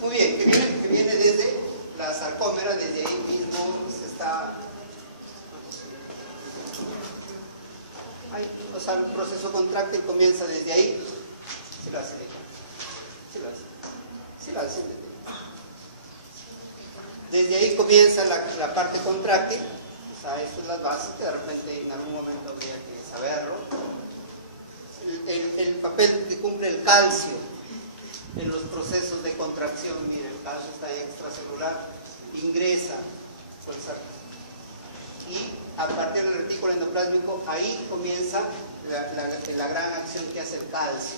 Muy bien, que viene desde la sarcómera, desde ahí mismo se está... O sea, el proceso contráctil comienza desde ahí. Sí lo hace. Desde ahí comienza la parte contráctil. O sea, estas son las bases que de repente en algún momento habría que saberlo. El papel que cumple el calcio en los procesos de contracción. Mire, el calcio está extracelular, ingresa y a partir del retículo endoplásmico ahí comienza la gran acción que hace el calcio.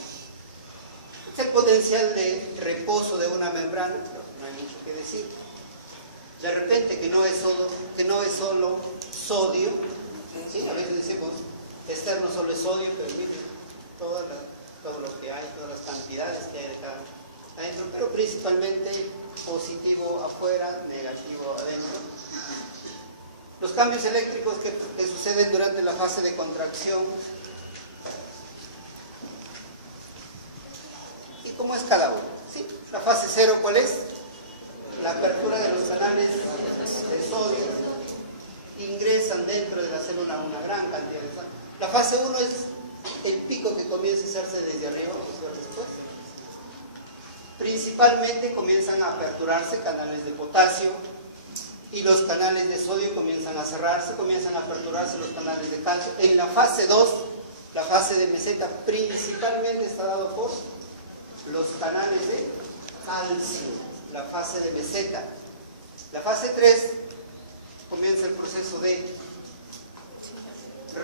Es el potencial de reposo de una membrana, no hay mucho que decir. De repente que no es solo sodio, ¿sí? A veces decimos externo solo es sodio, pero miren todo lo que hay, todas las cantidades que hay de cada adentro, pero principalmente positivo afuera, negativo adentro. Los cambios eléctricos que suceden durante la fase de contracción. ¿Y cómo es cada uno? ¿Sí? La fase 0, ¿cuál es? La apertura de los canales de sodio. Ingresan dentro de la célula una gran cantidad de sodio. La fase 1 es el pico que comienza a hacerse desde arriba, después. Principalmente comienzan a aperturarse canales de potasio y los canales de sodio comienzan a cerrarse, comienzan a aperturarse los canales de calcio. En la fase 2, la fase de meseta, principalmente está dado por los canales de calcio, la fase de meseta. La fase 3 comienza el proceso de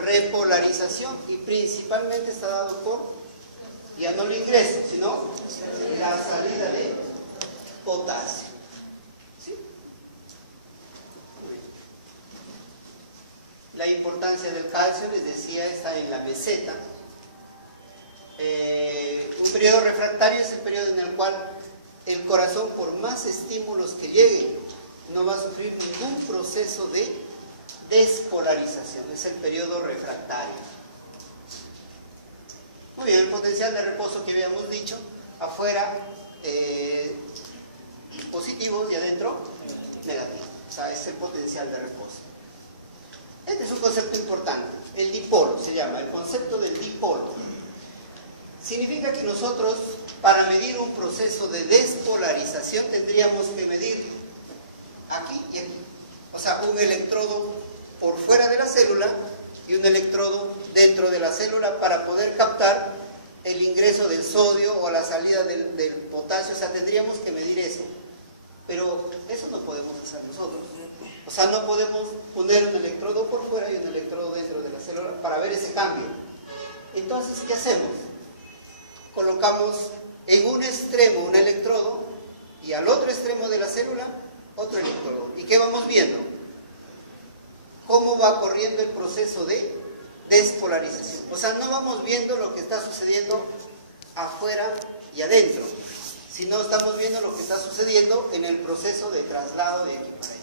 repolarización y principalmente está dado por, ya no el ingreso, sino la salida de potasio. ¿Sí? La importancia del calcio, les decía, está en la meseta. Un periodo refractario es el periodo en el cual el corazón, por más estímulos que lleguen, no va a sufrir ningún proceso de despolarización. Es el periodo refractario. Muy bien, el potencial de reposo que habíamos dicho, afuera positivos y adentro negativos. O sea, es el potencial de reposo. Este es un concepto importante. El dipolo se llama, el concepto del dipolo. Significa que nosotros, para medir un proceso de despolarización, tendríamos que medir aquí y aquí. O sea, un electrodo por fuera de la célula y un electrodo dentro de la célula para poder captar el ingreso del sodio o la salida del potasio. O sea, tendríamos que medir eso. Pero eso no podemos hacer nosotros. O sea, no podemos poner un electrodo por fuera y un electrodo dentro de la célula para ver ese cambio. Entonces, ¿qué hacemos? Colocamos en un extremo un electrodo y al otro extremo de la célula otro electrodo. ¿Y qué vamos viendo? Cómo va corriendo el proceso de despolarización. O sea, no vamos viendo lo que está sucediendo afuera y adentro, sino estamos viendo lo que está sucediendo en el proceso de traslado de aquí para allá.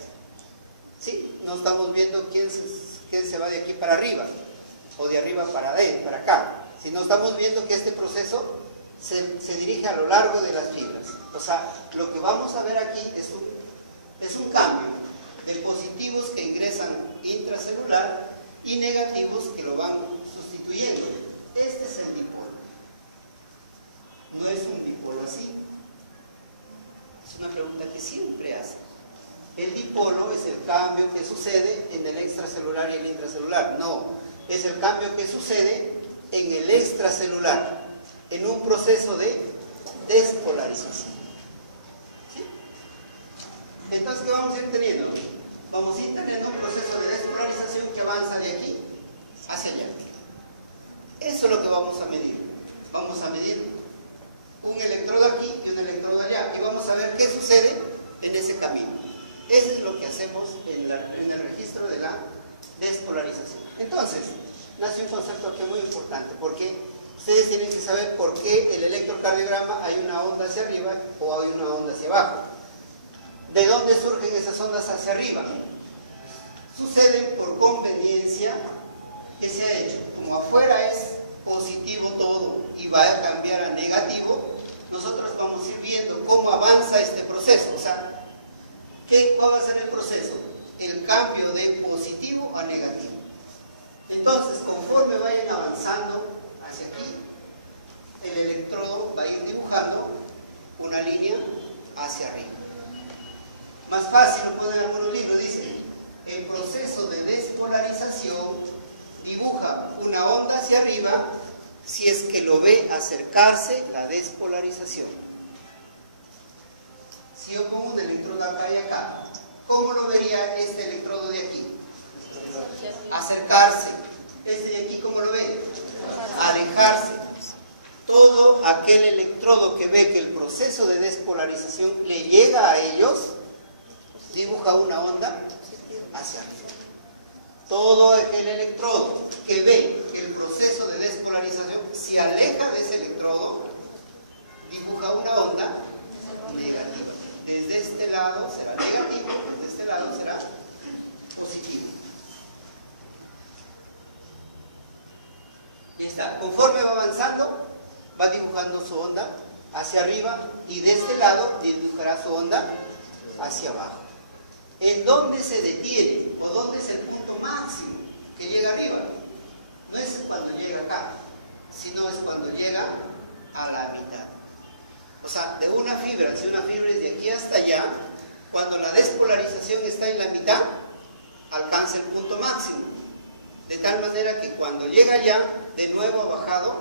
¿Sí? No estamos viendo quién se va de aquí para arriba o de arriba para acá, sino estamos viendo que este proceso se dirige a lo largo de las fibras. O sea, lo que vamos a ver aquí es un cambio de positivos que ingresan intracelular y negativos que lo van sustituyendo. Este es el dipolo. No es un dipolo así. Es una pregunta que siempre hacen. El dipolo es el cambio que sucede en el extracelular y el intracelular. No, es el cambio que sucede en el extracelular, en un proceso de despolarización. ¿Sí? Entonces, ¿qué vamos a ir teniendo? Vamos a ir teniendo un proceso de despolarización que avanza de aquí hacia allá. Eso es lo que vamos a medir. Vamos a medir un electrodo aquí y un electrodo allá y vamos a ver qué sucede en ese camino. Eso es lo que hacemos en el registro de la despolarización. Entonces, nace un concepto aquí muy importante, porque ustedes tienen que saber por qué el electrocardiograma hay una onda hacia arriba o hay una onda hacia abajo. ¿De dónde surgen esas ondas hacia arriba? Suceden por conveniencia que se ha hecho. Como afuera es positivo todo y va a cambiar a negativo, nosotros vamos a ir viendo cómo avanza este proceso fácil, lo ponen en algunos libros, dice, el proceso de despolarización dibuja una onda hacia arriba si es que lo ve acercarse la despolarización. Si yo pongo un electrodo acá y acá, ¿cómo lo vería este electrodo de aquí? Acercarse. Este de aquí, ¿cómo lo ve? Alejarse. Todo aquel electrodo que ve que el proceso de despolarización le llega a ellos, dibuja una onda hacia arriba. Todo aquel electrodo que ve que el proceso de despolarización se aleja de ese electrodo, dibuja una onda negativa. Desde este lado será negativo, desde este lado será positivo. Ya está. Conforme va avanzando, va dibujando su onda hacia arriba y de este lado dibujará su onda hacia abajo. ¿En dónde se detiene o dónde es el punto máximo que llega arriba? No es cuando llega acá, sino es cuando llega a la mitad. O sea, de una fibra, si una fibra es de aquí hasta allá, cuando la despolarización está en la mitad, alcanza el punto máximo. De tal manera que cuando llega allá, de nuevo ha bajado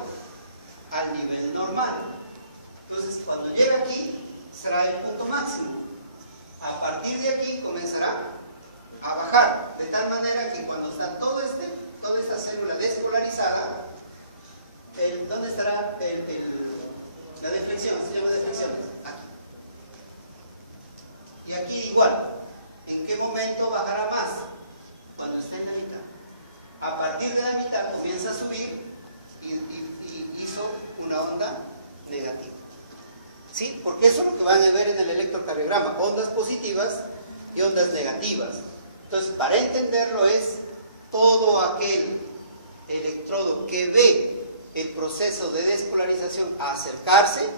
al nivel normal. Entonces, cuando llega aquí, será el punto máximo. A partir de aquí comenzará a bajar, de tal manera que cuando está toda esta célula despolarizada, ¿dónde estará la deflexión? Se llama deflexión. Aquí. Y aquí igual. ¿En qué momento bajará más? Cuando esté en la mitad. A partir de la mitad comienza a subir y hizo una onda negativa. ¿Sí? Porque eso es lo que van a ver en el electrocardiograma, ondas positivas y ondas negativas. Entonces, para entenderlo es todo aquel electrodo que ve el proceso de despolarización acercarse,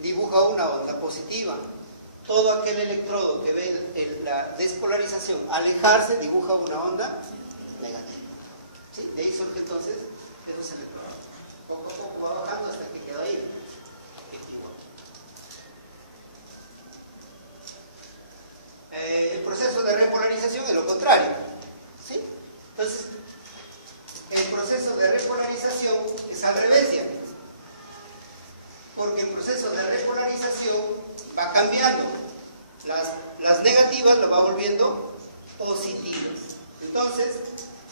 dibuja una onda positiva. Todo aquel electrodo que ve la despolarización alejarse, dibuja una onda negativa. ¿Sí? De ahí surge entonces esos electrodos. Poco a poco va bajando hasta que queda ahí. El proceso de repolarización es lo contrario. ¿Sí? Entonces, el proceso de repolarización es al revés, ya. Porque el proceso de repolarización va cambiando. Las negativas lo va volviendo positivas. Entonces,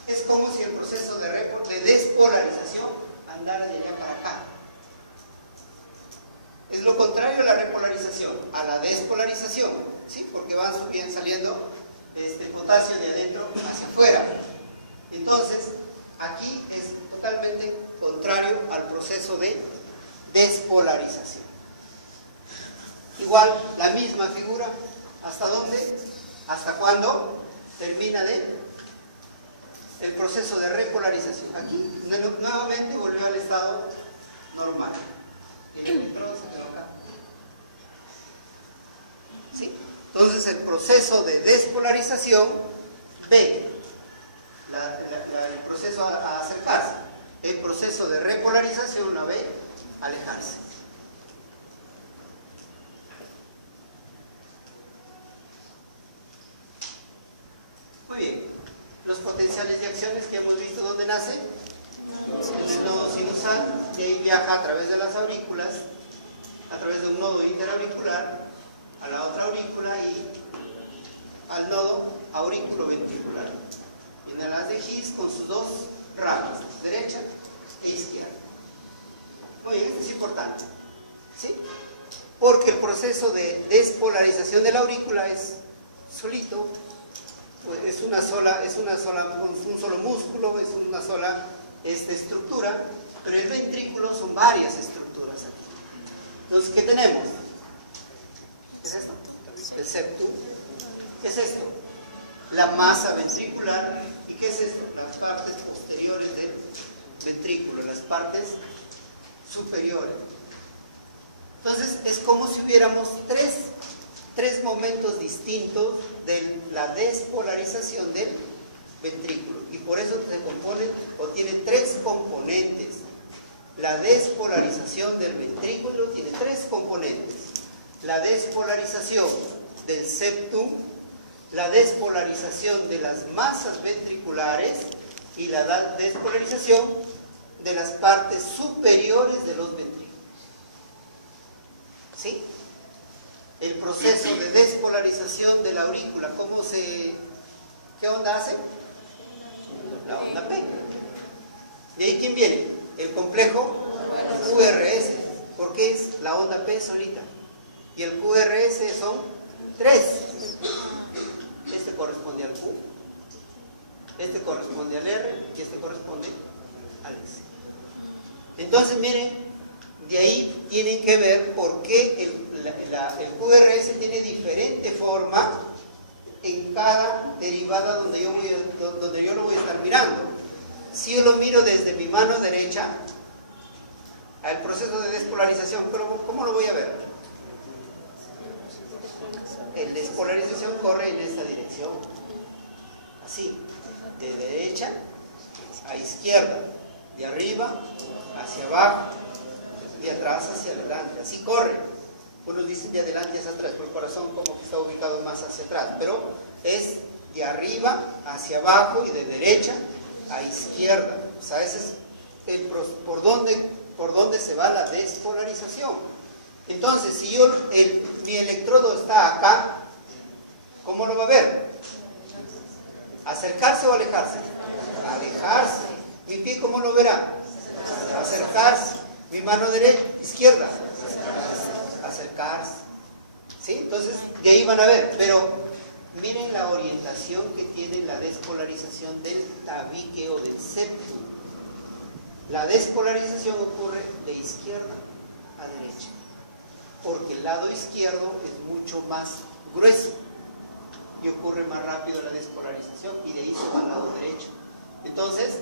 es como si el proceso de despolarización andara de allá para acá. Es lo contrario a la repolarización, a la despolarización, ¿sí? Porque van saliendo potasio de adentro hacia afuera. Entonces, aquí es totalmente contrario al proceso de despolarización. Igual, la misma figura. ¿Hasta dónde? ¿Hasta cuándo termina el proceso de repolarización? Aquí, nuevamente, volvió al estado normal. El electrón se quedó acá. ¿Sí? Entonces, el proceso de despolarización ve el proceso a acercarse. El proceso de repolarización lo ve alejarse. Muy bien. Los potenciales de acciones que hemos visto, ¿dónde nace? En el nodo sinusal, y ahí viaja a través de las aurículas, a través de un nodo interauricular, a la otra aurícula y al nodo aurículo-ventricular. Y en el haz de Higgs con sus dos ramas, derecha e izquierda. Muy bien, esto es importante. ¿Sí? Porque el proceso de despolarización de la aurícula es solito, pues es un solo músculo, es una sola estructura, pero el ventrículo son varias estructuras aquí. Entonces, ¿qué tenemos? ¿Qué es esto? El septum. ¿Qué es esto? La masa ventricular. ¿Y qué es esto? Las partes posteriores del ventrículo, las partes superiores. Entonces, es como si hubiéramos tres momentos distintos de la despolarización del ventrículo. Y por eso se compone o tiene tres componentes. La despolarización del ventrículo tiene tres componentes. La despolarización del septum, la despolarización de las masas ventriculares y la despolarización de las partes superiores de los ventrículos. ¿Sí? El proceso de despolarización de la aurícula, ¿qué onda hace? La onda P. ¿De ahí quién viene? El complejo QRS, porque es la onda P solita. Y el QRS son 3. Este corresponde al Q, este corresponde al R y este corresponde al S. Entonces, miren, de ahí tienen que ver por qué el QRS tiene diferente forma en cada derivada donde yo lo voy a estar mirando. Si yo lo miro desde mi mano derecha, al proceso de despolarización, ¿cómo lo voy a ver? El despolarización corre en esta dirección, así, de derecha a izquierda, de arriba hacia abajo, de atrás hacia adelante, así corre. Unos dicen de adelante hacia atrás, pero el corazón como que está ubicado más hacia atrás, pero es de arriba hacia abajo y de derecha a izquierda. O sea, ese es por donde se va la despolarización. Entonces, si mi electrodo está acá, ¿cómo lo va a ver? ¿Acercarse o alejarse? Alejarse. ¿Mi pie cómo lo verá? Acercarse. ¿Mi mano derecha, izquierda? Acercarse. ¿Sí? Entonces, de ahí van a ver. Pero miren la orientación que tiene la despolarización del tabique o del septum. La despolarización ocurre de izquierda a derecha, porque el lado izquierdo es mucho más grueso y ocurre más rápido la despolarización, y de ahí se va al lado derecho. Entonces,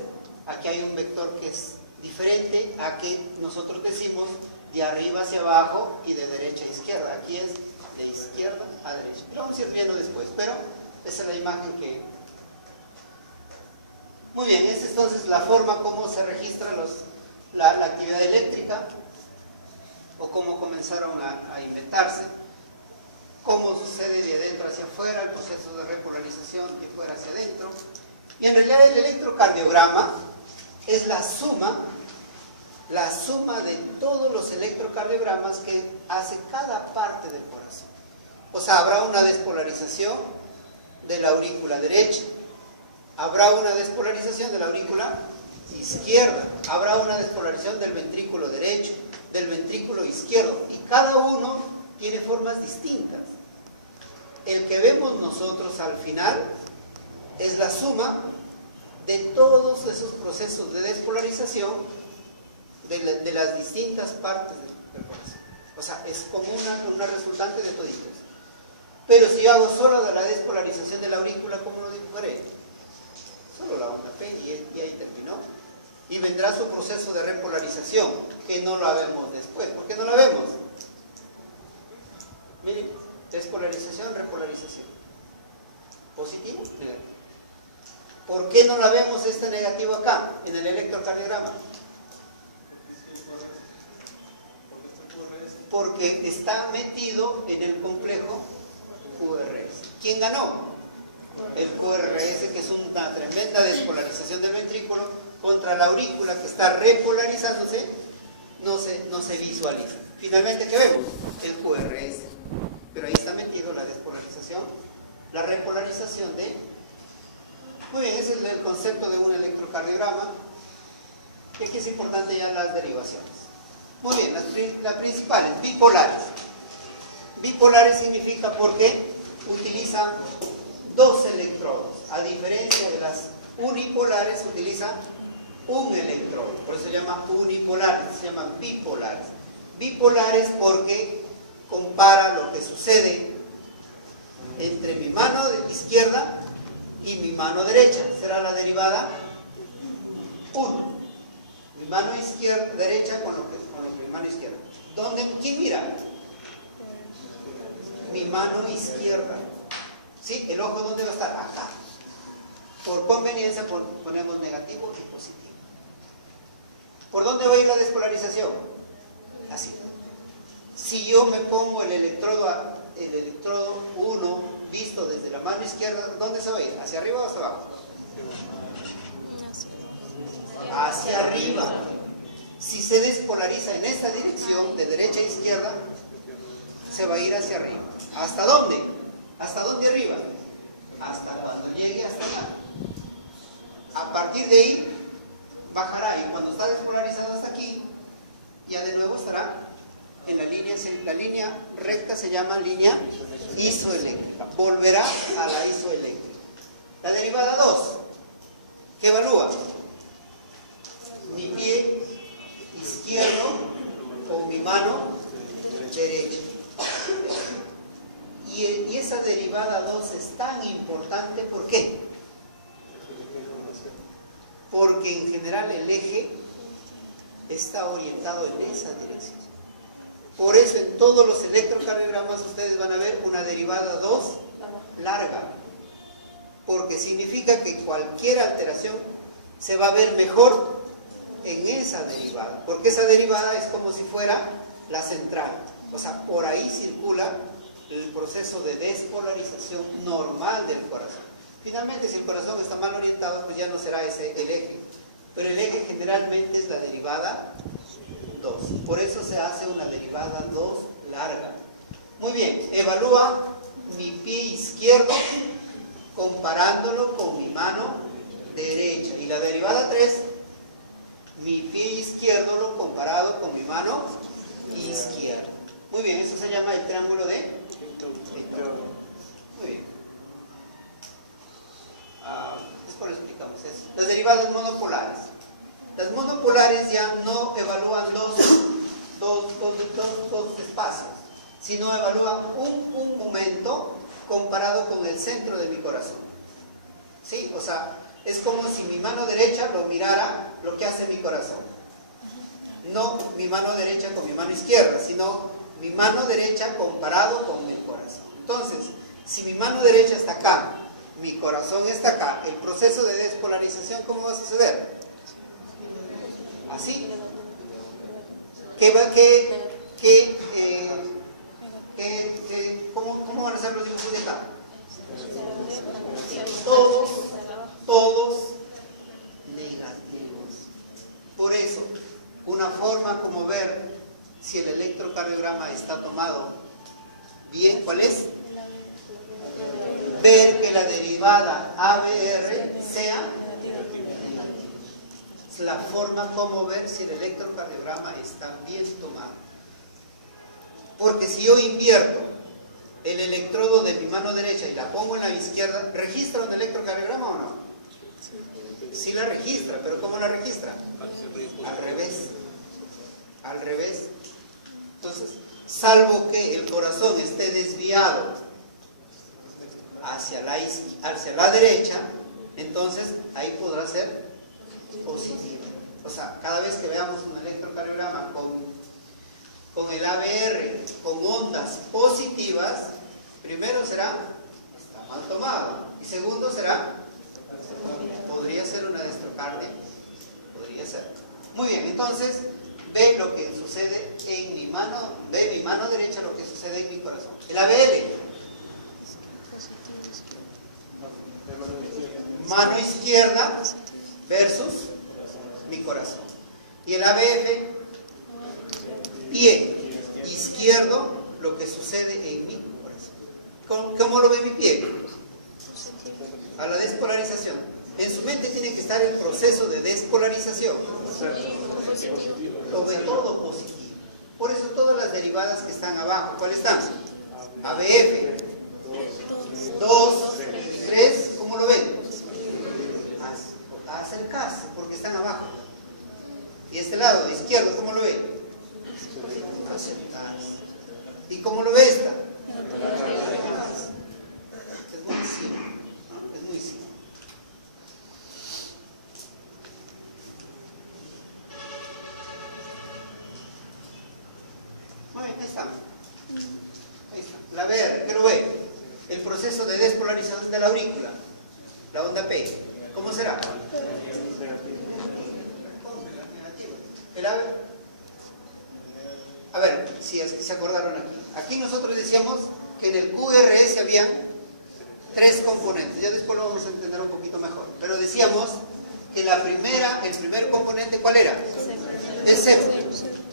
aquí hay un vector que es diferente a que nosotros decimos de arriba hacia abajo y de derecha a izquierda. Aquí es de izquierda a derecha. Lo vamos a ir viendo después, pero esa es la imagen que... Muy bien, esa es entonces la forma como se registra la actividad eléctrica, o cómo comenzaron a inventarse, cómo sucede de adentro hacia afuera, el proceso de repolarización de fuera hacia adentro. Y en realidad el electrocardiograma es la suma de todos los electrocardiogramas que hace cada parte del corazón. O sea, habrá una despolarización de la aurícula derecha, habrá una despolarización de la aurícula izquierda, habrá una despolarización del ventrículo derecho, del ventrículo izquierdo, y cada uno tiene formas distintas. El que vemos nosotros al final es la suma de todos esos procesos de despolarización de las distintas partes del corazón. O sea, es como una resultante de todo esto. Pero si yo hago solo de la despolarización de la aurícula, ¿cómo lo dibujaré? Solo la onda P y ahí terminó. Y vendrá su proceso de repolarización, que no la vemos después. ¿Por qué no la vemos? Miren, despolarización, repolarización. ¿Positivo? Negativo. ¿Por qué no la vemos esta negativo acá, en el electrocardiograma? Porque está metido en el complejo QRS. ¿Quién ganó? El QRS, que es una tremenda despolarización del ventrículo contra la aurícula que está repolarizándose, no se visualiza. Finalmente, ¿qué vemos? El QRS. Pero ahí está metido la despolarización, la repolarización de... Muy bien, ese es el concepto de un electrocardiograma. Y aquí es importante ya las derivaciones. Muy bien, las principales, bipolares. Bipolares significa porque utilizan dos electrodos. A diferencia de las unipolares, utiliza un electrodo. Por eso se llama unipolares, se llaman bipolares. Bipolares porque compara lo que sucede entre mi mano izquierda y mi mano derecha. Será la derivada 1. Mi mano derecha con mi mano izquierda. ¿Quién mira? Mi mano izquierda. ¿Sí? ¿El ojo dónde va a estar? Acá. Por conveniencia ponemos negativo y positivo. ¿Por dónde va a ir la despolarización? Así. Si yo me pongo el electrodo 1 visto desde la mano izquierda, ¿dónde se va a ir? ¿Hacia arriba o hacia abajo? Hacia arriba. Si se despolariza en esta dirección, de derecha a izquierda, se va a ir hacia arriba. ¿Hasta dónde? ¿Hasta dónde arriba? Hasta cuando llegue hasta acá. A partir de ahí, bajará, y cuando está despolarizado hasta aquí, ya de nuevo estará en la línea recta, se llama línea isoeléctrica. Volverá a la isoeléctrica. La derivada 2, ¿qué evalúa? Mi pie izquierdo con mi mano derecha. Y esa derivada 2 es tan importante, ¿por qué? Porque en general el eje está orientado en esa dirección. Por eso en todos los electrocardiogramas ustedes van a ver una derivada 2 larga, porque significa que cualquier alteración se va a ver mejor en esa derivada, porque esa derivada es como si fuera la central, o sea, por ahí circula el proceso de despolarización normal del corazón. Finalmente, si el corazón está mal orientado, pues ya no será ese el eje, pero el eje generalmente es la derivada 2. Por eso se hace una derivada 2 larga. Muy bien, evalúa mi pie izquierdo comparándolo con mi mano derecha. Y la derivada 3, mi pie izquierdo lo comparado con mi mano izquierda. Muy bien, eso se llama el triángulo de Hinton. Muy bien. Después lo explicamos eso. Las derivadas monopolares. Las monopolares ya no evalúan dos espacios, sino evalúan un momento comparado con el centro de mi corazón. ¿Sí? O sea, es como si mi mano derecha lo mirara lo que hace mi corazón. No mi mano derecha con mi mano izquierda, sino mi mano derecha comparado con el corazón. Entonces, si mi mano derecha está acá, mi corazón está acá, el proceso de despolarización, ¿cómo va a suceder? Así. ¿Cómo van a ser los dibujos de acá? Todos negativos. Por eso, una forma como ver si el electrocardiograma está tomado bien, ¿cuál es? Ver que la derivada ABR sea negativa. Es la forma como ver si el electrocardiograma está bien tomado. Porque si yo invierto el electrodo de mi mano derecha y la pongo en la izquierda, ¿registra un electrocardiograma o no? Sí la registra, pero ¿cómo la registra? Al revés. Al revés. Entonces, salvo que el corazón esté desviado hacia la derecha, entonces ahí podrá ser positivo. O sea, cada vez que veamos un electrocardiograma con el ABR con ondas positivas, primero será, está mal tomado, y segundo será, podría ser una destrocardia, podría ser. Muy bien, entonces ve lo que sucede en mi mano, ve mi mano derecha lo que sucede en mi corazón. El ABL, mano izquierda versus mi corazón. Y el ABF, pie izquierdo, lo que sucede en mi corazón. ¿Cómo lo ve mi pie? A la despolarización. En su mente tiene que estar el proceso de despolarización. Lo ve todo positivo. Por eso todas las derivadas que están abajo, ¿cuáles están? ABF 2 y 3, ¿cómo lo ven? A acercarse, porque están abajo. Y este lado, de izquierdo, ¿cómo lo ven? Acercarse. ¿Y cómo lo ve esta? Es muy simple, ¿no? Es muy simple. Bueno, ahí está. Ahí está. La VR, ¿qué lo ve? El proceso de despolarización de la aurícula, la onda P. ¿Cómo será? A ver, si se acordaron aquí. Aquí nosotros decíamos que en el QRS había tres componentes. Ya después lo vamos a entender un poquito mejor. Pero decíamos que el primer componente, ¿cuál era? El septum.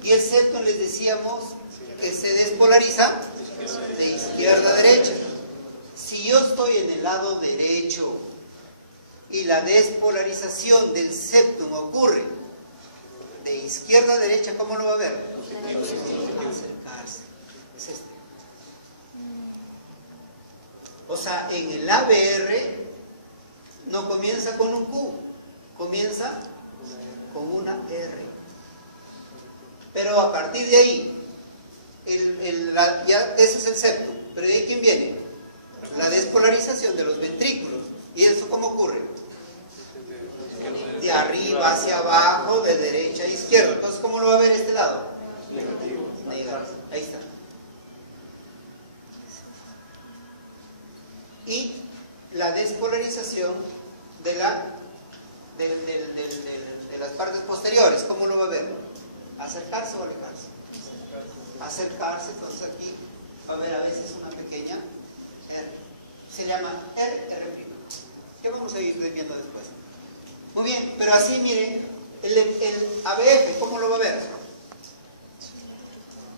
Y el septum les decíamos que se despolariza de izquierda a derecha. Si yo estoy en el lado derecho y la despolarización del septum ocurre de izquierda a derecha, ¿cómo lo va a ver? Acercarse. Es este. O sea, en el ABR no comienza con un Q, comienza con una R. Pero a partir de ahí, ya ese es el septum. Pero de ahí, ¿quién viene? La despolarización de los ventrículos. ¿Y eso cómo ocurre? De arriba hacia abajo, de derecha a izquierda. Entonces, ¿cómo lo va a ver este lado? Negativo. Ahí está. Y la despolarización de las partes posteriores, ¿cómo lo va a ver? ¿Acercarse o alejarse? Acercarse, entonces aquí va a haber a veces una pequeña R. Se llama R'. ¿Qué vamos a ir viendo después? Muy bien, pero así miren, el ABF, ¿cómo lo va a ver?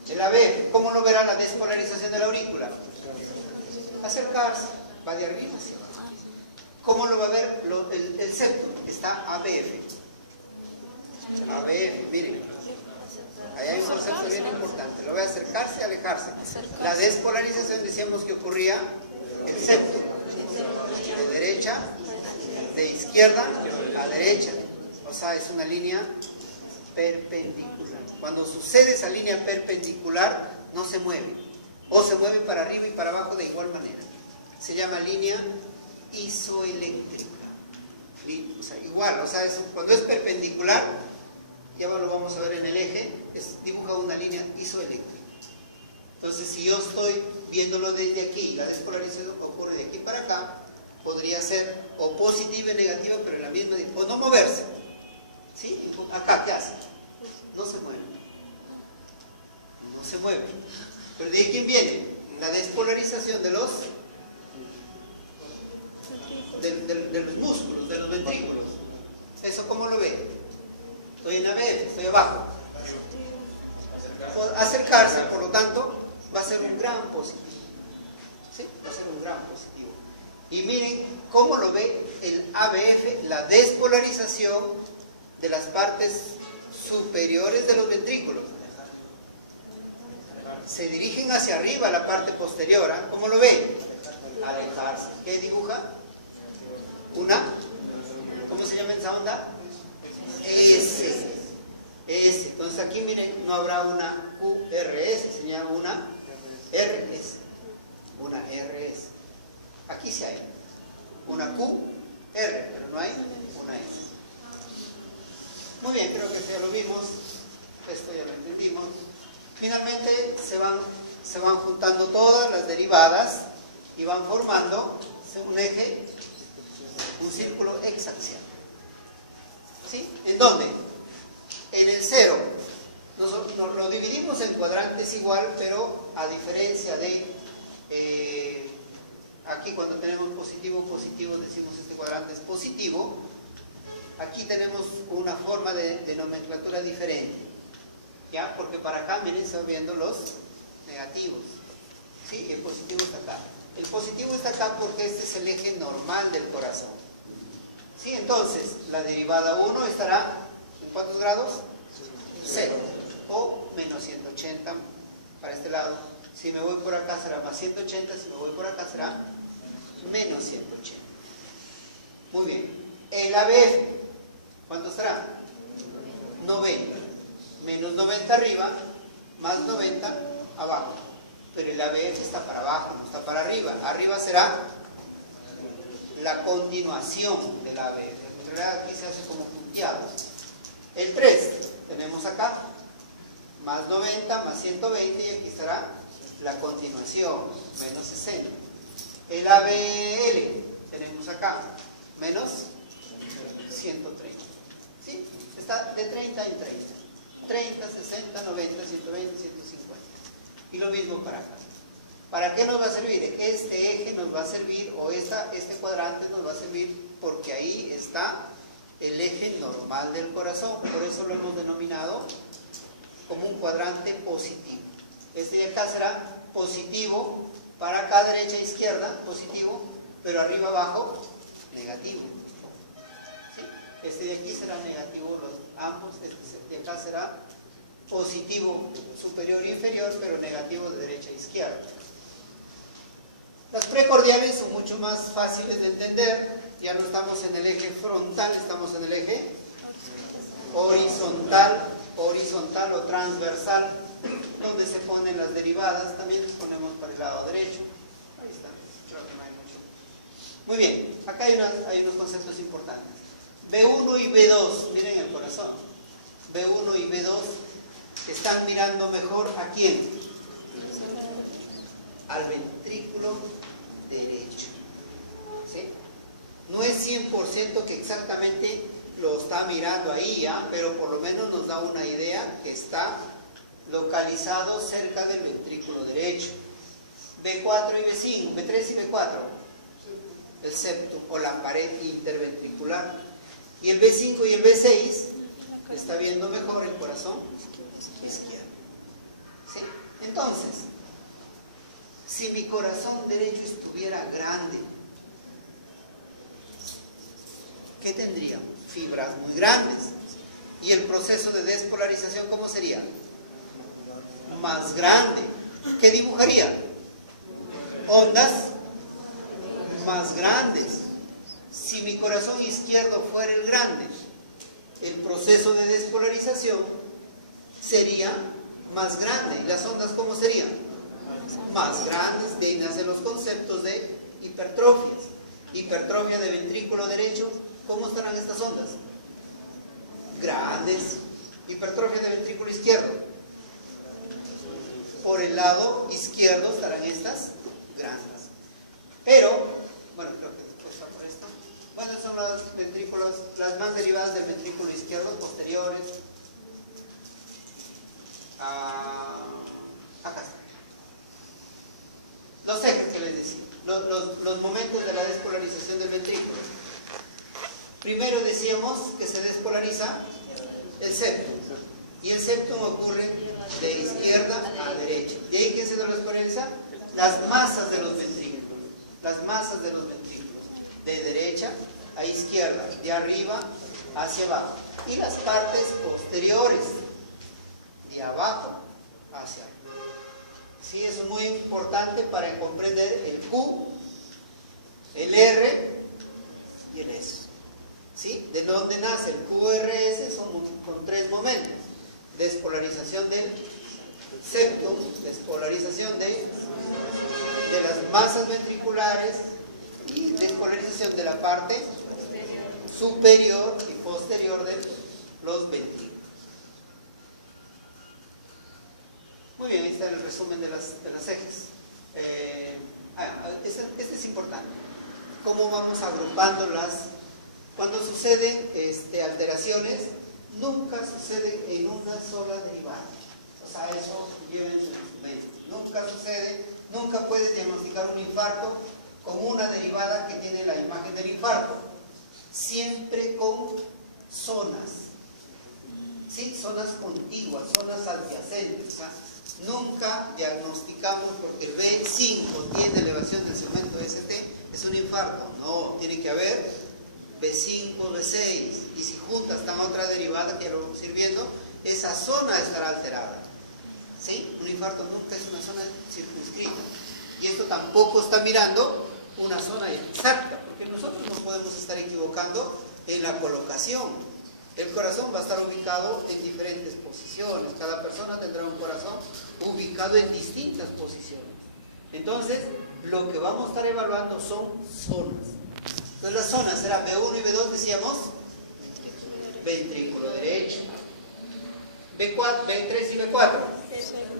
El ABF, ¿cómo lo verá la despolarización de la aurícula? Acercarse, va de arriba hacia abajo. ¿Cómo lo va a ver el septum? Está ABF. ABF, miren. Ahí hay un concepto bien importante. Lo voy a acercarse y alejarse. La despolarización decíamos que ocurría el septum. De derecha, de izquierda a derecha. O sea, es una línea perpendicular. Cuando sucede esa línea perpendicular, no se mueve. O se mueve para arriba y para abajo de igual manera. Se llama línea isoeléctrica. O sea, igual, o sea, cuando es perpendicular, ya lo vamos a ver en el eje, dibuja una línea isoeléctrica. Entonces, si yo estoy viéndolo desde aquí, la despolarización ocurre de aquí para acá, podría ser o positiva y negativa, pero en la misma dirección, o no moverse. ¿Sí? Acá, ¿qué hace? No se mueve. No se mueve. Pero de ahí, ¿quién viene? La despolarización de los músculos, de los ventrículos. ¿Eso cómo lo ve? Estoy en ABF, estoy abajo. Acercarse, por lo tanto, va a ser un gran positivo. ¿Sí? Va a ser un gran positivo. Y miren cómo lo ve el ABF, la despolarización de las partes superiores de los ventrículos. Se dirigen hacia arriba la parte posterior. ¿Cómo lo ve? Alejarse. ¿Qué dibuja? ¿Cómo se llama esa onda? S. Entonces aquí miren, no habrá una QRS, se llama una RS. Una RS. Aquí sí hay una QR, pero no hay una S. Muy bien, creo que esto ya lo vimos. Esto ya lo entendimos. Finalmente se van juntando todas las derivadas y van formando un eje, un círculo hexaxial. ¿Sí? ¿En dónde? En el 0. Nos lo dividimos en cuadrantes igual, pero a diferencia de aquí cuando tenemos positivo, decimos este cuadrante es positivo. Aquí tenemos una forma de nomenclatura diferente. ¿Ya? Porque para acá, miren, se van viendo los negativos. ¿Sí? El positivo está acá. El positivo está acá porque este es el eje normal del corazón. ¿Sí? Entonces, la derivada 1 estará ¿en cuántos grados? 0 o menos 180 para este lado. Si me voy por acá será más 180, si me voy por acá será menos 180. Muy bien. El ABF, ¿cuánto estará? 90. Menos 90 arriba, más 90 abajo. Pero el ABF está para abajo, no está para arriba. Arriba será la continuación del ABF. En realidad aquí se hace como punteado. El 3, tenemos acá, más 90, más 120, y aquí estará la continuación, menos 60. El ABL, tenemos acá, menos 130. ¿Sí? Está de 30 en 30. 30, 60, 90, 120, 150. Y lo mismo para acá. ¿Para qué nos va a servir? Este eje nos va a servir, o este cuadrante nos va a servir porque ahí está el eje normal del corazón. Por eso lo hemos denominado como un cuadrante positivo. Este de acá será positivo, para acá derecha e izquierda, positivo, pero arriba abajo, negativo. ¿Sí? Este de aquí será negativo, ambos, este de acá será positivo superior e inferior, pero negativo de derecha e izquierda. Las precordiales son mucho más fáciles de entender. Ya no estamos en el eje frontal, estamos en el eje horizontal o transversal, donde se ponen las derivadas. También las ponemos para el lado derecho. Ahí está, creo que no hay mucho. Muy bien, acá hay unos conceptos importantes. B1 y B2, miren el corazón. B1 y B2 están mirando mejor ¿a quién? Al ventrículo derecho. ¿Sí? No es 100% que exactamente lo está mirando ahí, ¿ya? Pero por lo menos nos da una idea que está localizado cerca del ventrículo derecho. B4 y B5, B3 y B4, el septum o la pared interventricular. Y el B5 y el B6 está viendo mejor el corazón izquierdo. ¿Sí? Entonces, si mi corazón derecho estuviera grande, ¿qué tendríamos? Fibras muy grandes. ¿Y el proceso de despolarización cómo sería? Más grande. ¿Qué dibujaría? Ondas más grandes. Si mi corazón izquierdo fuera el grande, el proceso de despolarización sería más grande. ¿Y las ondas cómo serían? Más grandes. De ahí nacen los conceptos de hipertrofias. Hipertrofia de ventrículo derecho, ¿cómo estarán estas ondas? Grandes. Hipertrofia de ventrículo izquierdo, por el lado izquierdo estarán estas grandes. Pero, bueno, creo que después está por esto. Bueno, son los ventrículos, las más derivadas del ventrículo izquierdo, posteriores. Acá está. Los ejes que les decía, los momentos de la despolarización del ventrículo. Primero decíamos que se despolariza el septum. Y el septum ocurre de izquierda a derecha. ¿Y ahí qué se despolariza? Las masas de los ventrículos. Las masas de los ventrículos. De derecha a izquierda, de arriba hacia abajo. Y las partes posteriores, de abajo hacia arriba. Sí, eso es muy importante para comprender el Q, el R y el S. ¿Sí? ¿De dónde nace el QRS? Son con tres momentos. Despolarización del septum, despolarización de las masas ventriculares y despolarización de la parte superior y posterior de los ventrículos. Muy bien, ahí está el resumen de las ejes. Este es importante. ¿Cómo vamos agrupando las? Cuando suceden alteraciones, nunca suceden en una sola derivada. O sea, eso llévense en su mente. Nunca sucede, nunca puedes diagnosticar un infarto con una derivada que tiene la imagen del infarto. Siempre con zonas. ¿Sí? Zonas contiguas, zonas adyacentes. O sea, nunca diagnosticamos porque el B5 tiene elevación del segmento ST, es un infarto. No, tiene que haber B5, B6, y si juntas están otra derivada que ya lo vamos a ir viendo, esa zona estará alterada. ¿Sí? Un infarto nunca es una zona circunscrita. Y esto tampoco está mirando una zona exacta, porque nosotros no podemos estar equivocando en la colocación. El corazón va a estar ubicado en diferentes posiciones. Cada persona tendrá un corazón ubicado en distintas posiciones. Entonces, lo que vamos a estar evaluando son zonas. Entonces las zonas serán B1 y B2, decíamos, ventrículo derecho. B4, B3 y B4,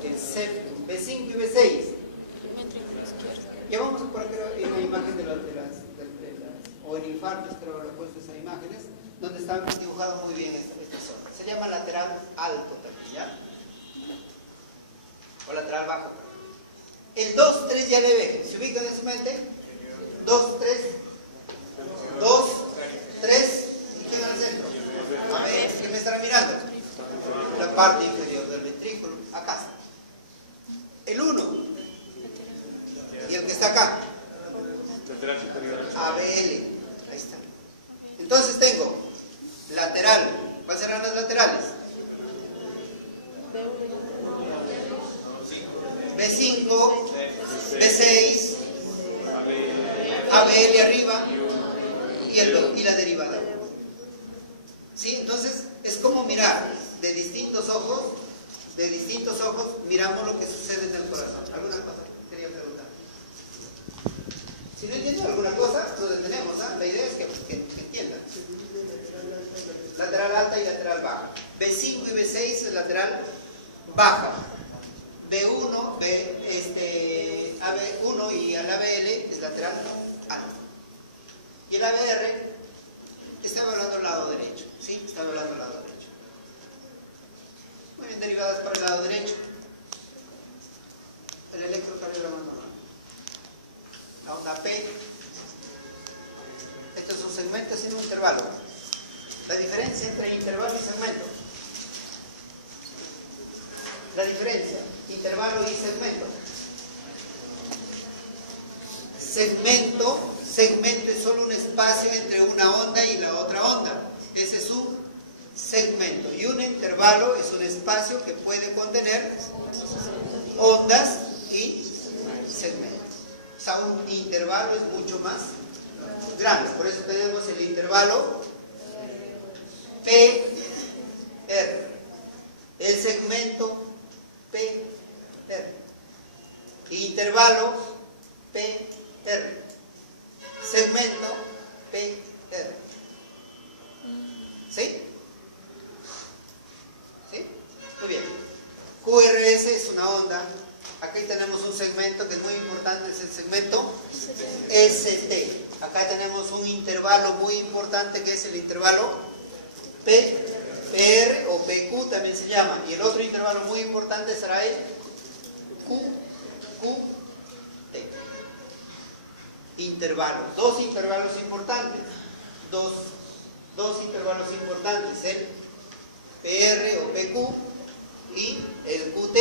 el septum. B5 y B6. Ya vamos a poner en la imagen o en infartos, creo que lo he puesto esas imágenes, donde está dibujado muy bien esta zona. Se llama lateral alto también, ¿ya? O lateral bajo. El 2, 3 ya le ve. ¿Se ubican en su mente? 2, 3. 2, 3. ¿Y quién en el centro? A ver, ¿qué me estará mirando? La parte inferior del ventrículo. Acá está. El 1. Y el que está acá. ABL. Ahí está. Entonces tengo lateral. ¿Cuáles serán las laterales? B5, B6, ABL arriba y la derivada. ¿Sí? Entonces es como mirar de distintos ojos miramos lo que sucede en el corazón. ¿Alguna cosa quería preguntar? Si no entienden alguna cosa, lo detenemos. La idea es que entiendan. Lateral alta y lateral baja. B5 y B6 es lateral baja. B1, AB1 y el ABL es lateral alta. Y el ABR está hablando del lado derecho. ¿Sí? Está hablando del lado derecho. Muy bien, derivadas para el lado derecho. El electrocardiograma normal. La onda P. Esto es un segmento sin un intervalo. La diferencia entre intervalo y segmento. La diferencia, intervalo y segmento. Segmento es solo un espacio entre una onda y la otra onda. Ese es un segmento. Y un intervalo es un espacio que puede contener ondas y segmentos. O sea, un intervalo es mucho más grande. Por eso tenemos el intervalo PR. El segmento PR. Intervalo PR. Segmento PR. ¿Sí? ¿Sí? Muy bien. QRS es una onda. Aquí tenemos un segmento que es muy importante, es el segmento ST. Acá tenemos un intervalo muy importante que es el intervalo PR o PQ también se llama. Y el otro intervalo muy importante será el QT. Intervalos. Dos intervalos importantes. Dos intervalos importantes. El PR o PQ y el QT.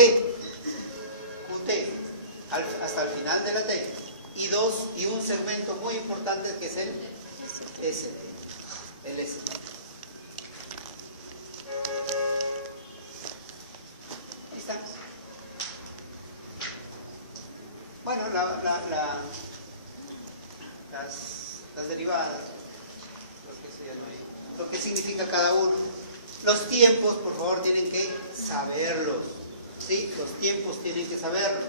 Hasta el final de la T. Y un segmento muy importante que es el ST. El ST. Ahí está. Bueno, las derivadas, lo que significa cada uno. Los tiempos, por favor, tienen que saberlos. ¿Sí? Los tiempos tienen que saberlos.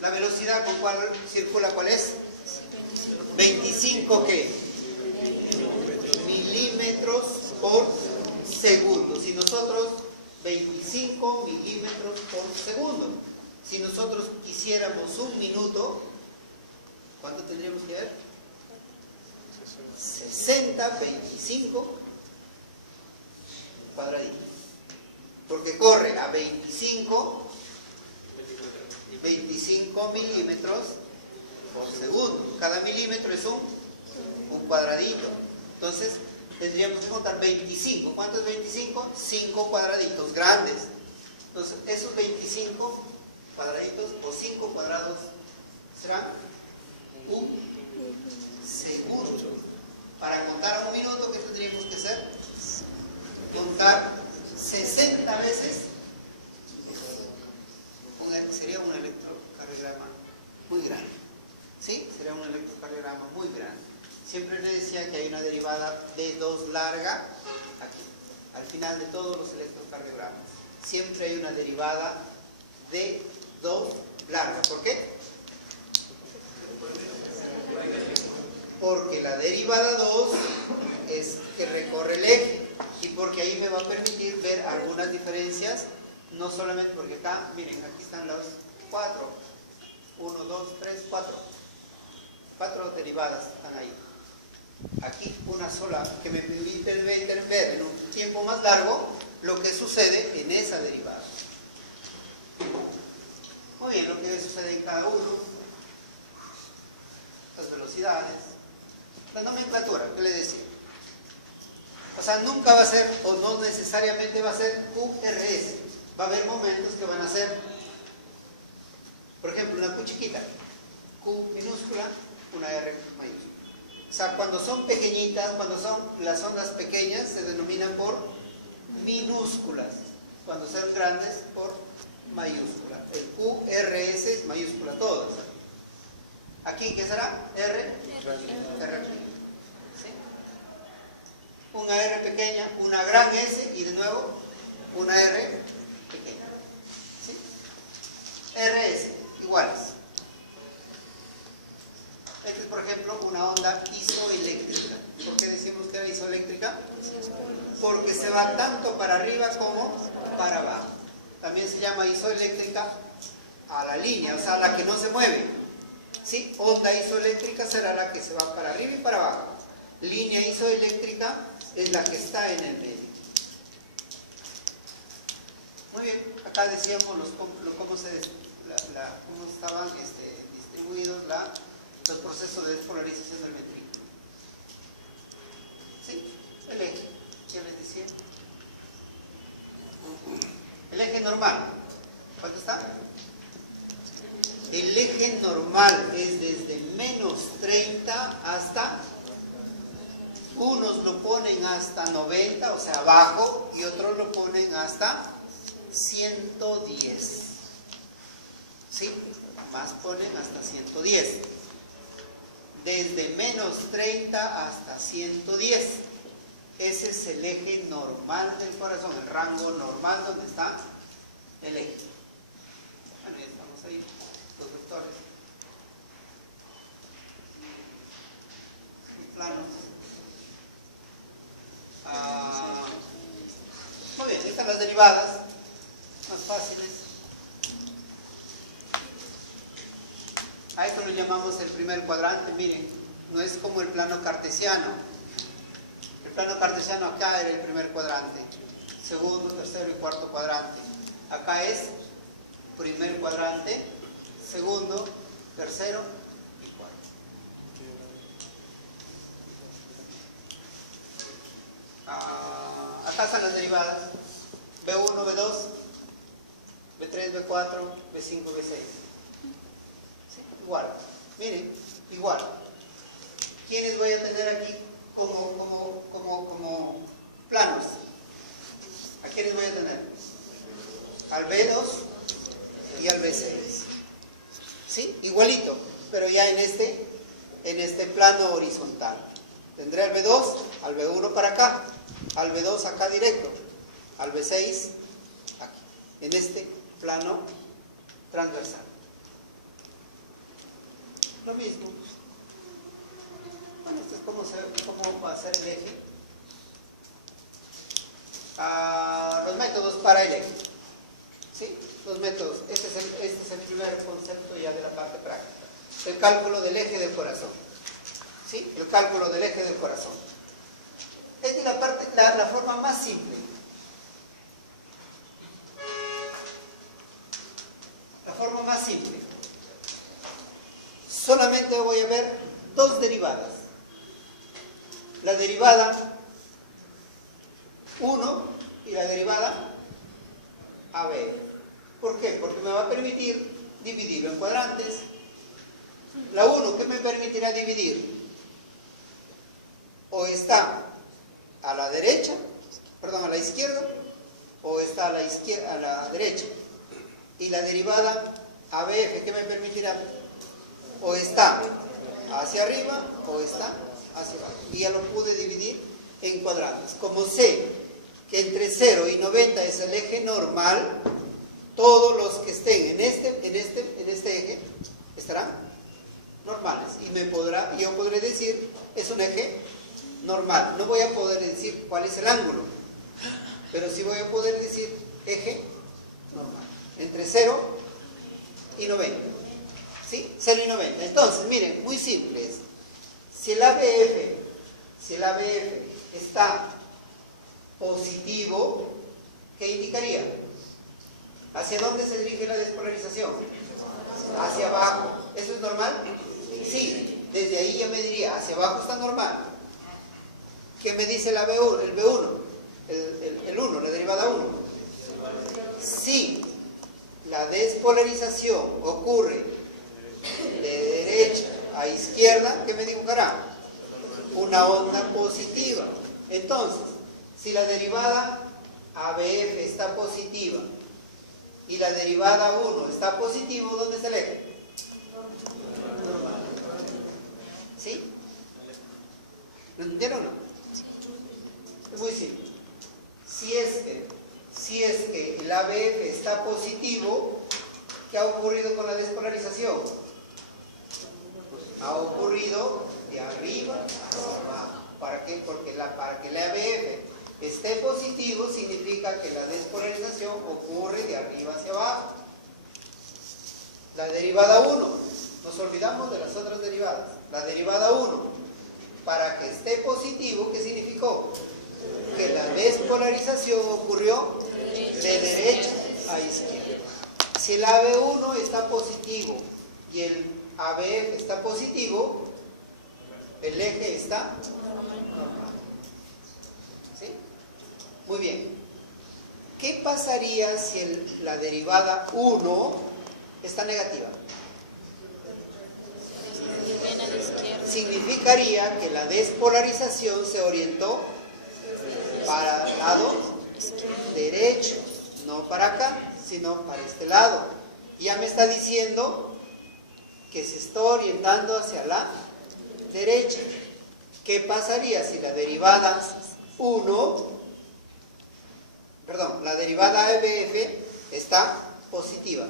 La velocidad con cual circula, ¿cuál es? 25 ¿qué? Milímetros por segundo. Si nosotros 25 milímetros por segundo. Si nosotros hiciéramos un minuto, ¿cuánto tendríamos que ver? 60, 25 cuadraditos. Porque corre a 25 milímetros por segundo. Cada milímetro es un cuadradito. Entonces tendríamos que contar 25. ¿Cuánto es 25? 5 cuadraditos grandes. Entonces esos 25 cuadraditos o 5 cuadrados serán un segundo. Para contar un minuto, ¿qué tendríamos que hacer? Contar 60 veces. Sería un electrocardiograma muy grande. ¿Sí? Sería un electrocardiograma muy grande. Siempre les decía que hay una derivada D2 larga aquí, al final de todos los electrocardiogramas. Siempre hay una derivada D2 larga. ¿Por qué? Porque la derivada 2 es que recorre el eje y porque ahí me va a permitir ver algunas diferencias, no solamente porque acá, miren, aquí están las 4, 1, 2, 3, 4 derivadas están ahí. Aquí una sola que me permite ver en un tiempo más largo lo que sucede en esa derivada. Muy bien, lo que sucede en cada uno, las velocidades, la nomenclatura, ¿qué le decía? O sea, nunca va a ser, o no necesariamente va a ser QRS. Va a haber momentos que van a ser, por ejemplo, una Q chiquita, Q minúscula, una R mayúscula. O sea, cuando son pequeñitas, cuando son las ondas pequeñas, se denominan por minúsculas. Cuando son grandes, por mayúscula. El QRS es mayúscula, todas. Aquí, ¿qué será? R. ¿Sí? Una R pequeña, una gran S y de nuevo una R pequeña. ¿Sí? RS, iguales. Esta es, por ejemplo, una onda isoeléctrica. ¿Por qué decimos que era isoeléctrica? Porque se va tanto para arriba como para abajo. También se llama isoeléctrica a la línea, o sea, la que no se mueve. ¿Sí? Onda isoeléctrica será la que se va para arriba y para abajo. Línea isoeléctrica es la que está en el medio. Muy bien, acá decíamos cómo estaban distribuidos los procesos de despolarización del ventrículo. ¿Sí? El eje, ¿qué les decía? El eje normal, ¿cuánto está? El eje normal es desde menos 30 hasta, unos lo ponen hasta 90, o sea, abajo, y otros lo ponen hasta 110. ¿Sí? Más ponen hasta 110. Desde menos 30 hasta 110. Ese es el eje normal del corazón, el rango normal donde está el eje. Bueno, ya estamos ahí, los vectores. Y planos. Muy bien, estas son las derivadas más fáciles. A esto lo llamamos el primer cuadrante. Miren, no es como el plano cartesiano. El plano cartesiano acá era el primer cuadrante, segundo, tercero y cuarto cuadrante. Acá es primer cuadrante, segundo, tercero y cuarto. Acá están las derivadas: B1, B2, B3, B4, B5, B6. ¿Sí? Igual. Miren, igual. ¿Quiénes voy a tener aquí como planos? ¿A quiénes voy a tener? Al B2 y al B6. ¿Sí? Igualito, pero ya en este plano horizontal. Tendré al B2, al B1 para acá, al B2 acá directo, al B6 aquí, en este plano transversal. Lo mismo. Bueno, esto es cómo va a ser el eje. Los métodos para el eje. ¿Sí? Los métodos. Este es el primer concepto ya de la parte práctica. El cálculo del eje del corazón. ¿Sí? El cálculo del eje del corazón. Esta es la forma más simple. La forma más simple. Solamente voy a ver dos derivadas. La derivada 1 y la derivada AB. ¿Por qué? Porque me va a permitir dividirlo en cuadrantes. La 1, ¿qué me permitirá dividir? O está a la derecha, perdón, a la izquierda, o está a la derecha. Y la derivada ABF, ¿qué me permitirá? O está hacia arriba o está hacia abajo. Y ya lo pude dividir en cuadrantes. Como sé que entre 0 y 90 es el eje normal, todos los que estén en este eje estarán normales. Y yo podré decir, es un eje normal. No voy a poder decir cuál es el ángulo, pero sí voy a poder decir eje normal. Entre 0 y 90. ¿Sí? 0 y 90. Entonces, miren, muy simple es. Si el ABF está positivo, ¿qué indicaría? ¿Hacia dónde se dirige la despolarización? Hacia abajo. ¿Eso es normal? Sí. Desde ahí ya me diría, hacia abajo está normal. ¿Qué me dice la B1, el B1? El 1, la derivada 1. Si la despolarización ocurre de derecha a izquierda, ¿qué me dibujará? Una onda positiva. Entonces, si la derivada ABF está positiva y la derivada 1 está positivo, ¿dónde está el eje? ¿Sí? ¿Lo entendieron o no? Es muy simple. Si es que el ABF está positivo, ¿qué ha ocurrido con la despolarización? Ha ocurrido de arriba hacia abajo. ¿Para qué? Porque para que el ABF esté positivo significa que la despolarización ocurre de arriba hacia abajo. La derivada 1, nos olvidamos de las otras derivadas. La derivada 1, para que esté positivo, ¿qué significó? Que la despolarización ocurrió de derecha a izquierda. Si el AB1 está positivo y el ABF está positivo, el eje está normal. ¿Sí? Muy bien. ¿Qué pasaría si la derivada 1 está negativa? Significaría que la despolarización se orientó para el lado derecho, no para acá, sino para este lado. Ya me está diciendo que se está orientando hacia la derecha. ¿Qué pasaría si la derivada 1, perdón, la derivada ABF está positiva?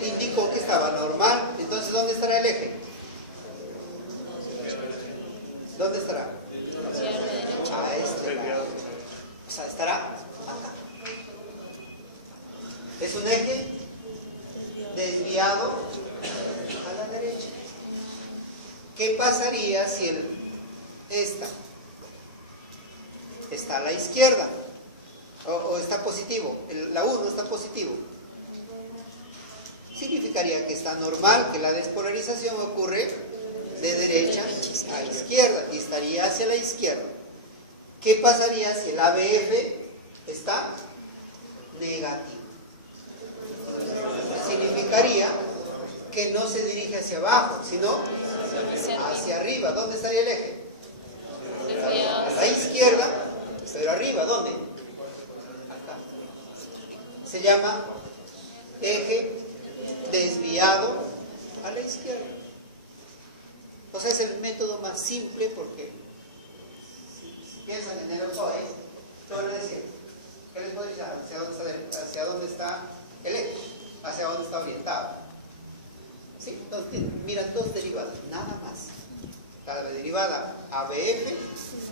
Indicó que estaba normal. Entonces, ¿dónde estará el eje? ¿Dónde estará? A este lado. O sea, estará acá. Es un eje desviado a la derecha. ¿Qué pasaría si esta está a la izquierda? O está positivo. La 1 está positivo. Significaría que está normal, que la despolarización ocurre de derecha a izquierda y estaría hacia la izquierda. ¿Qué pasaría si el ABF está negativo? Significaría que no se dirige hacia abajo, sino hacia arriba. ¿Dónde estaría el eje? A la izquierda, pero arriba, ¿dónde? Acá. Se llama eje desviado a la izquierda. O sea, es el método más simple porque si piensan en el OSOE, ¿qué van a decir? ¿Qué les puedo decir? ¿Hacia dónde está el eje? ¿Hacia dónde está orientado? ¿Sí? Entonces, miran dos derivadas, nada más. La derivada ABF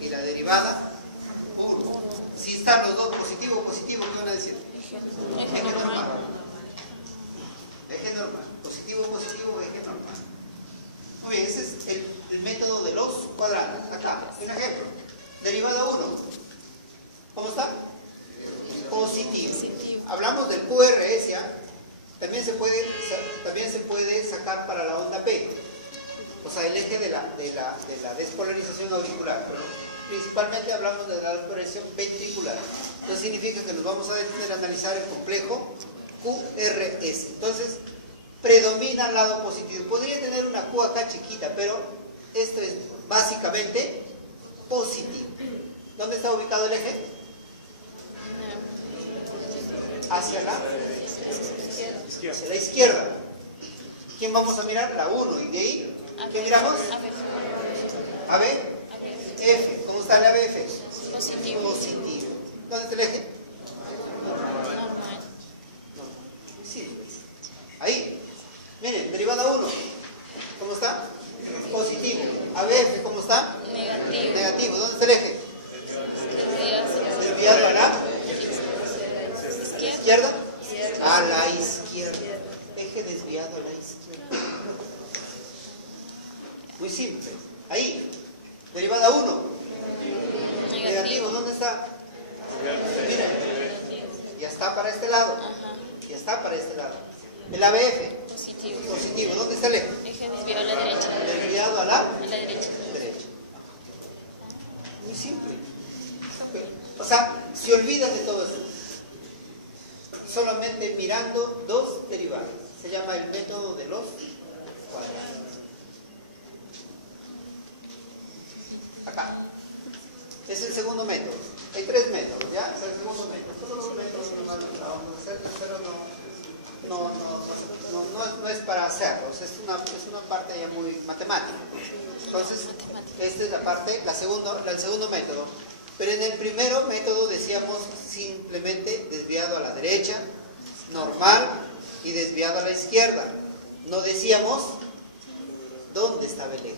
y la derivada 1. Si están los dos positivo, ¿qué van a decir? Eje normal. Eje normal. Positivo, eje normal. Muy bien, ese es el método de los cuadrantes. Acá, un ejemplo. Derivada 1. ¿Cómo está? Positivo. Hablamos del QRS, ¿ya? También se puede sacar para la onda P. O sea, el eje de la despolarización auricular. Pero principalmente hablamos de la despolarización ventricular. Entonces significa que nos vamos a detener a analizar el complejo QRS. Entonces, predomina el lado positivo. Podría tener una Q acá chiquita, pero esto es básicamente positivo. ¿Dónde está ubicado el eje? Hacia la izquierda. ¿Quién vamos a mirar? La 1. ¿Y de ahí? ¿Qué miramos? AB. F. ¿Cómo está el ABF? Positivo. ¿Dónde está el eje? Normal. Sí, ahí. Miren, derivada 1. ¿Cómo está? Positivo. ABF, ¿cómo está? Negativo. ¿Dónde está el eje? Desviado a la izquierda. A la izquierda. Eje desviado a la izquierda. Muy simple. Ahí. Derivada 1. está para este lado. El ABF, Positivo. positivo. ¿Dónde está el eje? Eje desviado a la derecha. Desviado a la derecha. derecha. Muy simple. O sea, se olvidan de todo eso. Solamente mirando dos derivadas. Se llama el método de los cuadrados. Acá. Es el segundo método. Hay tres métodos, ¿ya? Es el segundo método. Todos los métodos nomás los vamos a hacer, pero no es para hacerlos. Es una parte ya muy matemática. Entonces, esta es la parte, el segundo método. Pero en el primero método decíamos simplemente desviado a la derecha, normal y desviado a la izquierda. No decíamos dónde estaba el eje.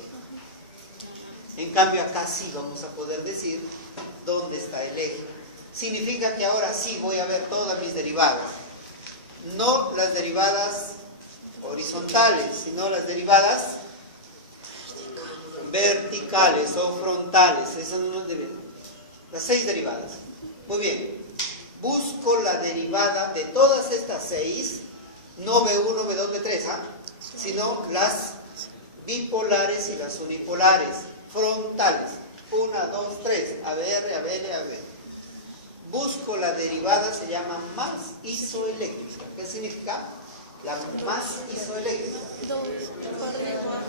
En cambio acá sí vamos a poder decir dónde está el eje. Significa que ahora sí voy a ver todas mis derivadas. No las derivadas horizontales, sino las derivadas verticales o frontales. Esas son las 6 derivadas. Muy bien. Busco la derivada de todas estas 6, no B1, B2, B3, sino las bipolares y las unipolares, frontales. 1, 2, 3, ABR, ABL, ABL. Busco la derivada, se llama más isoeléctrica. ¿Qué significa? La más isoeléctrica.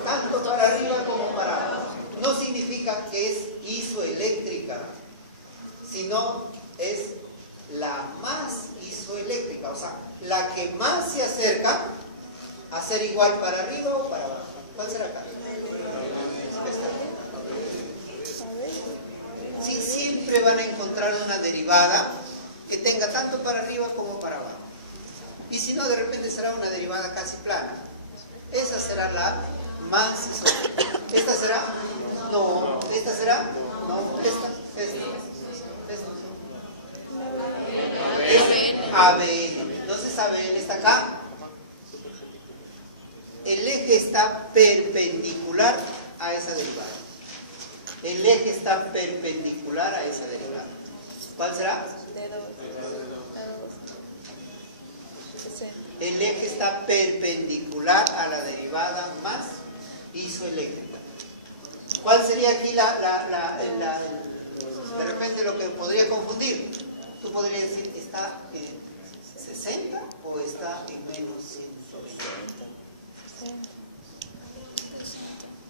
Tanto para arriba como para abajo. No significa que es isoeléctrica, sino es la más isoeléctrica, o sea, la que más se acerca a ser igual para arriba o para abajo. ¿Cuál será acá? Sí, siempre van a encontrar una derivada que tenga tanto para arriba como para abajo. Y si no, de repente será una derivada casi plana. Esa será la más isoeléctrica. ¿Esta será? No. ¿Esta será? No. ¿Esta? Es ABN. Entonces ABN está acá. El eje está perpendicular a esa derivada. El eje está perpendicular a esa derivada. ¿Cuál será? El eje está perpendicular a la derivada más isoeléctrica. ¿Cuál sería aquí de repente lo que podría confundir? Tú podrías decir, ¿está en 60 o está en menos 120?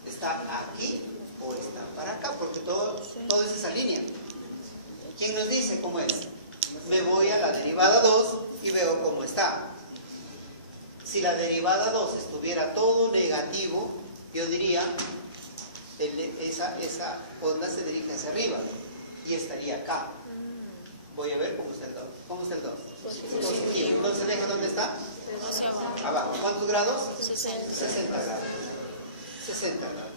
¿Está aquí o está para acá? Porque todo es esa línea. ¿Quién nos dice cómo es? Me voy a la derivada 2 y veo cómo está. Si la derivada 2 estuviera todo negativo, yo diría, esa onda se dirige hacia arriba y estaría acá. Voy a ver cómo está el 2. ¿Cómo está el 2? Positivo. Entonces el eje, ¿dónde está? Abajo. ¿Cuántos grados? 60 grados. 60 grados.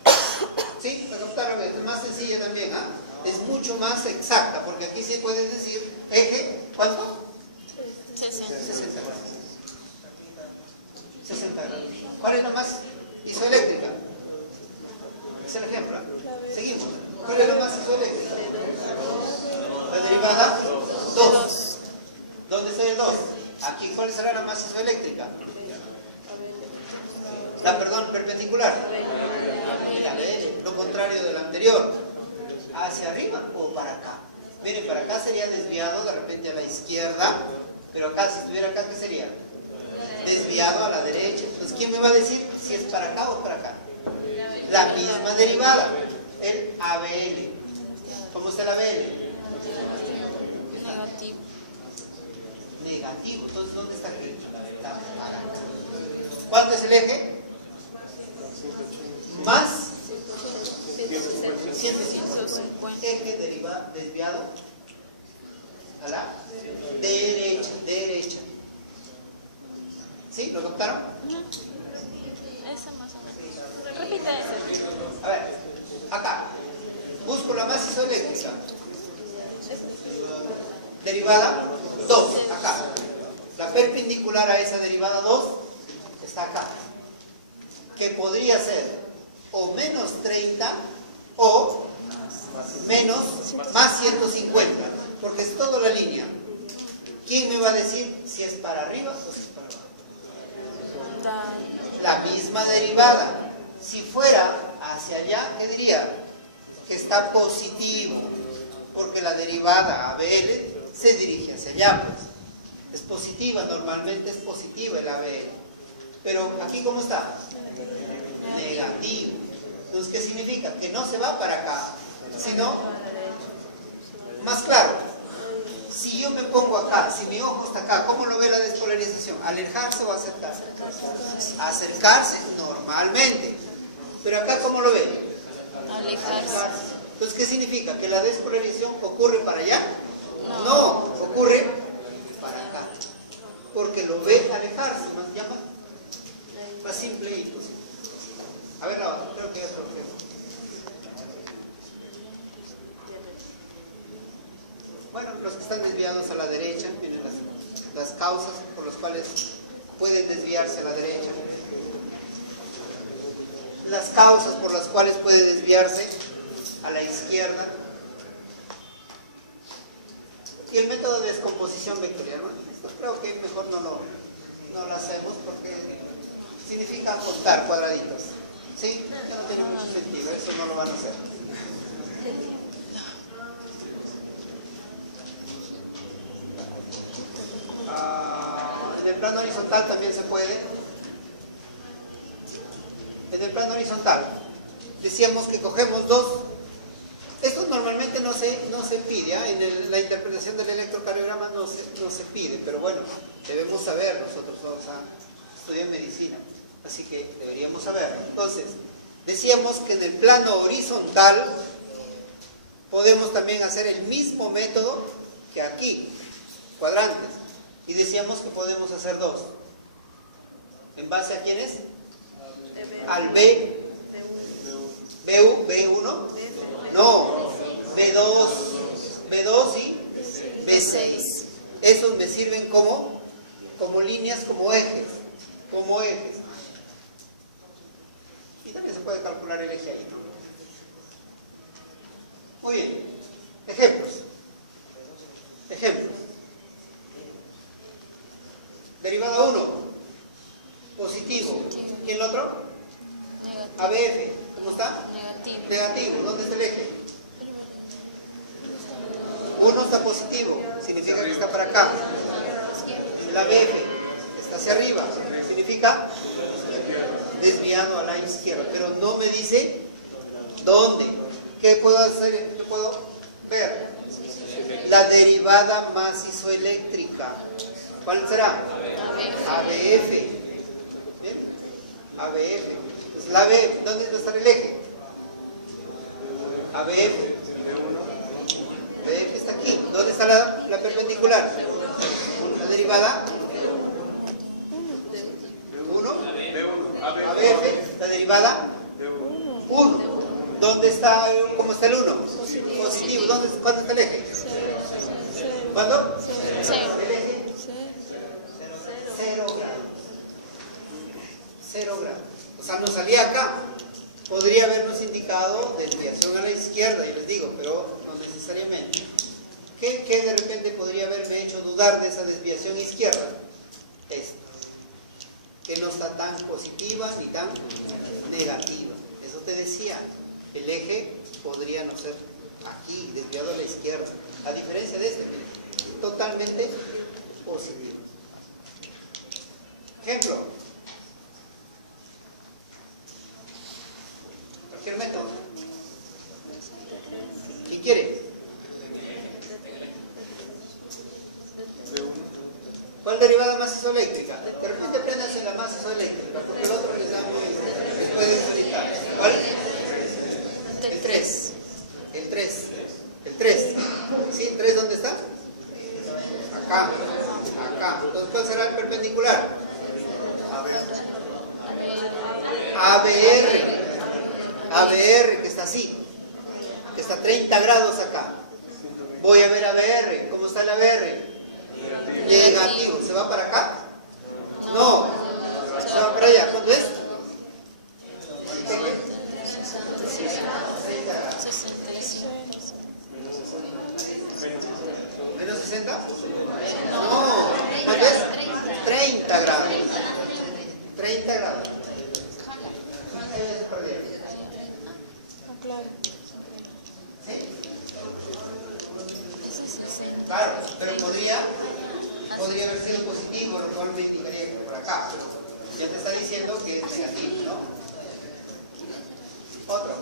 ¿Sí? ¿La captaron? Es más sencilla también, Es mucho más exacta, porque aquí sí puedes decir eje, ¿cuánto? 60 grados. 60 grados. ¿Cuál es la más isoeléctrica? Es el ejemplo. Seguimos. ¿Cuál es la más isoeléctrica? La derivada 2. ¿Dónde está el 2? Aquí, ¿cuál será la más isoeléctrica? Perpendicular. La B, lo contrario de la anterior. ¿Hacia arriba o para acá? Miren, para acá sería desviado de repente a la izquierda, pero acá, si estuviera acá, ¿qué sería? Desviado a la derecha. Entonces, ¿quién me va a decir si es para acá o para acá? La misma derivada, el ABL. ¿Cómo está el ABL? Negativo. Entonces, ¿dónde está aquí? Está para acá. ¿Cuánto es el eje? Más 150. Eje desviado a la derecha. ¿Sí? ¿Lo captaron? Esa más o menos. Repita ese. A ver, acá. Busco la más isoeléctrica. Derivada 2, acá. La perpendicular a esa derivada 2 está acá. Que podría ser o menos 30 o más 150, porque es toda la línea. ¿Quién me va a decir si es para arriba o si es para abajo? La misma derivada. Si fuera hacia allá, ¿qué diría? Que está positivo, porque la derivada ABL se dirige hacia allá, pues. Es positiva, normalmente es positiva el ABL. Pero aquí, ¿cómo está? Negativo. Entonces, ¿qué significa? Que no se va para acá, sino, más claro, si yo me pongo acá, si mi ojo está acá, ¿cómo lo ve la despolarización? ¿Alejarse o acercarse? Acercarse normalmente. Pero acá, ¿cómo lo ve? Alejarse. Entonces, ¿qué significa? ¿Que la despolarización ocurre para allá? No, ocurre para acá. Porque lo ve alejarse, nos llama más simple y posible. A ver la otra, creo que hay otro ejemplo. Bueno, los que están desviados a la derecha, miren las causas por las cuales pueden desviarse a la derecha. Las causas por las cuales puede desviarse a la izquierda. Y el método de descomposición vectorial. Bueno, esto creo que mejor no lo hacemos porque significa cortar cuadraditos. ¿Sí? Esto no tiene mucho sentido, eso no lo van a hacer. En el plano horizontal también se puede. En el plano horizontal decíamos que cogemos dos. Esto normalmente no se pide, ¿eh? En la interpretación del electrocardiograma no se pide, pero bueno, debemos saber, nosotros vamos a estudiar medicina, así que deberíamos saberlo. Entonces, decíamos que en el plano horizontal podemos también hacer el mismo método que aquí, cuadrantes, y decíamos que podemos hacer dos. ¿En base a quiénes? Al B, B1, no, B2 y B6. Esos me sirven como líneas, como ejes. Y también se puede calcular el eje ahí, ¿no? Muy bien. Ejemplos. Derivada 1, positivo. ¿Quién el otro? Negativo. ABF, ¿cómo está? Negativo. ¿Dónde está el eje? 1 está positivo, significa que está para acá. El ABF está hacia arriba, significa desviado a la izquierda, pero no me dice dónde. ¿Qué puedo hacer? ¿Qué puedo ver? La derivada masizoeléctrica. ¿Cuál será? ABF. ¿Bien? ABF. Entonces, la ABF, ¿dónde está el eje? ABF. ABF está aquí. ¿Dónde está la perpendicular? La derivada 1. ABF. La derivada 1. ¿Dónde está? ¿Cómo está el 1? Positivo. ¿Cuándo está el eje? ¿Cuándo? El eje 0 grados. 0 grados. O sea, nos salía acá. Podría habernos indicado desviación a la izquierda, y les digo, pero no necesariamente. ¿Qué de repente podría haberme hecho dudar de esa desviación izquierda? Esta. Que no está tan positiva ni tan negativa. Eso te decía. El eje podría no ser aquí, desviado a la izquierda. A diferencia de este, totalmente positivo. Ejemplo. Cualquier método. ¿Quién quiere? ¿Cuál derivada masizoeléctrica? De repente apréndanse la masizoeléctrica, porque el otro les puede facilitar. ¿Cuál? El 3. ¿Sí? ¿El 3 dónde está? Acá. Entonces, ¿cuál será el perpendicular? ABR, que está así. Que está a 30 grados acá. Voy a ver ABR. ¿Cómo está el ABR? Negativo. ¿Se va para acá? No. Se va para allá. ¿Cuánto es? ¿Menos 60? No. igual me indicaría que por acá, pero ya te está diciendo que es negativo, ¿no? Otro.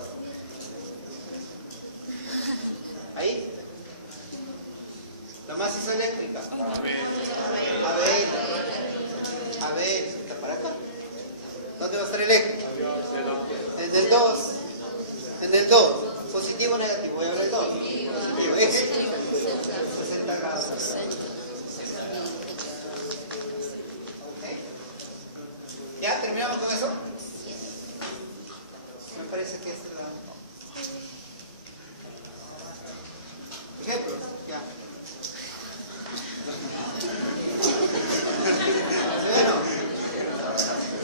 Ahí. La maciza eléctrica. A ver, está para acá. ¿Dónde va a estar eléctrica? En el 2. En el 2. Positivo o negativo. Voy a ver el 2. Positivo. 60 grados.